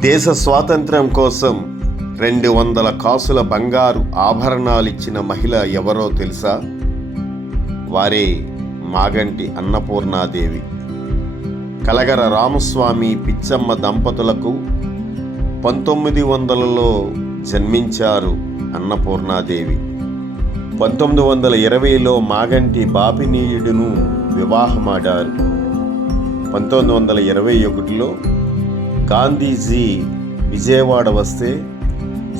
దేశ స్వాతంత్ర్యం కోసం రెండు వందల కాసుల బంగారు ఆభరణాలు ఇచ్చిన మహిళ ఎవరో తెలుసా? వారే మాగంటి అన్నపూర్ణాదేవి. కలగర రామస్వామి పిచ్చమ్మ దంపతులకు పంతొమ్మిది వందలలో జన్మించారు అన్నపూర్ణాదేవి. పంతొమ్మిది వందల ఇరవైలో మాగంటి బాపినీయుడును వివాహమాడారు. పంతొమ్మిది వందల ఇరవై ఒకటిలో గాంధీజీ విజయవాడ వస్తే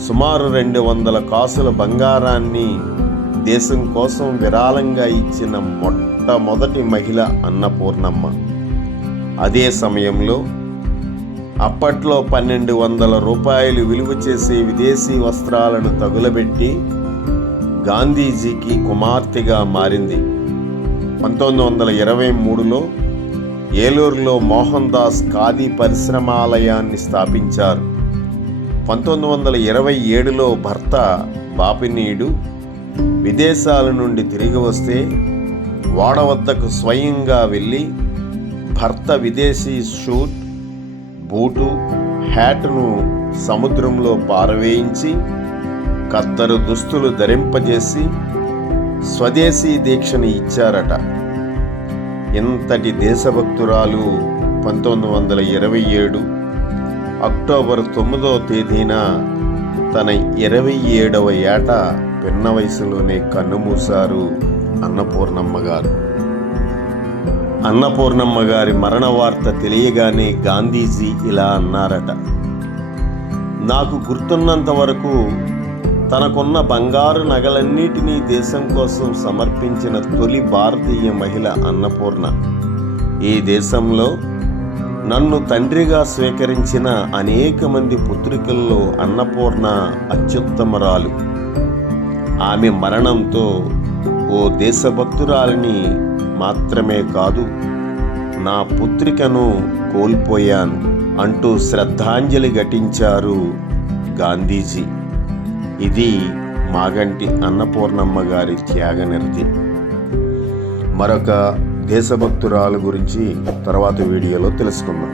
సుమారు రెండు వందల కాసుల బంగారాన్ని దేశం కోసం విరాళంగా ఇచ్చిన మొట్టమొదటి మహిళ అన్నపూర్ణమ్మ. అదే సమయంలో అప్పట్లో పన్నెండు వందల రూపాయలు విలువ చేసే విదేశీ వస్త్రాలను తగులబెట్టి గాంధీజీకి కుమార్తెగా మారింది. పంతొమ్మిది వందల ఇరవై మూడులో ఏలూరులో మోహన్ దాస్ ఖాదీ పరిశ్రమాలయాన్ని స్థాపించారు. పంతొమ్మిది వందల ఇరవై ఏడులో భర్త బాపినీడు విదేశాల నుండి తిరిగి వస్తే వాడ వద్దకు స్వయంగా వెళ్ళి భర్త విదేశీ షూట్ బూటు హ్యాట్ను సముద్రంలో పారవేయించి కత్తరు దుస్తులు ధరింపజేసి స్వదేశీ దీక్షను ఇచ్చారట. ఇంతటి దేశభక్తురాలు పంతొమ్మిది వందల ఇరవై ఏడు అక్టోబర్ తొమ్మిదో తేదీన తన ఇరవై ఏడవ ఏట పిన్న వయసులోనే కన్నుమూశారు అన్నపూర్ణమ్మ గారు. అన్నపూర్ణమ్మ గారి మరణ వార్త తెలియగానే గాంధీజీ ఇలా అన్నారట నాకు గుర్తున్నంత వరకు తనకున్న బంగారు నగలన్నిటినీ దేశం కోసం సమర్పించిన తొలి భారతీయ మహిళ అన్నపూర్ణ. ఈ దేశంలో నన్ను తండ్రిగా స్వీకరించిన అనేక మంది పుత్రికల్లో అన్నపూర్ణ అత్యుత్తమరాలు. ఆమె మరణంతో ఓ దేశభక్తురాలిని మాత్రమే కాదు నా పుత్రికను కోల్పోయాను అంటూ శ్రద్ధాంజలి ఘటించారు గాంధీజీ. ఇది మాగంటి అన్నపూర్ణమ్మ గారి త్యాగనిరతి మరొక దేశభక్తురాలు గురించి తర్వాత వీడియోలో తెలుసుకుందాం.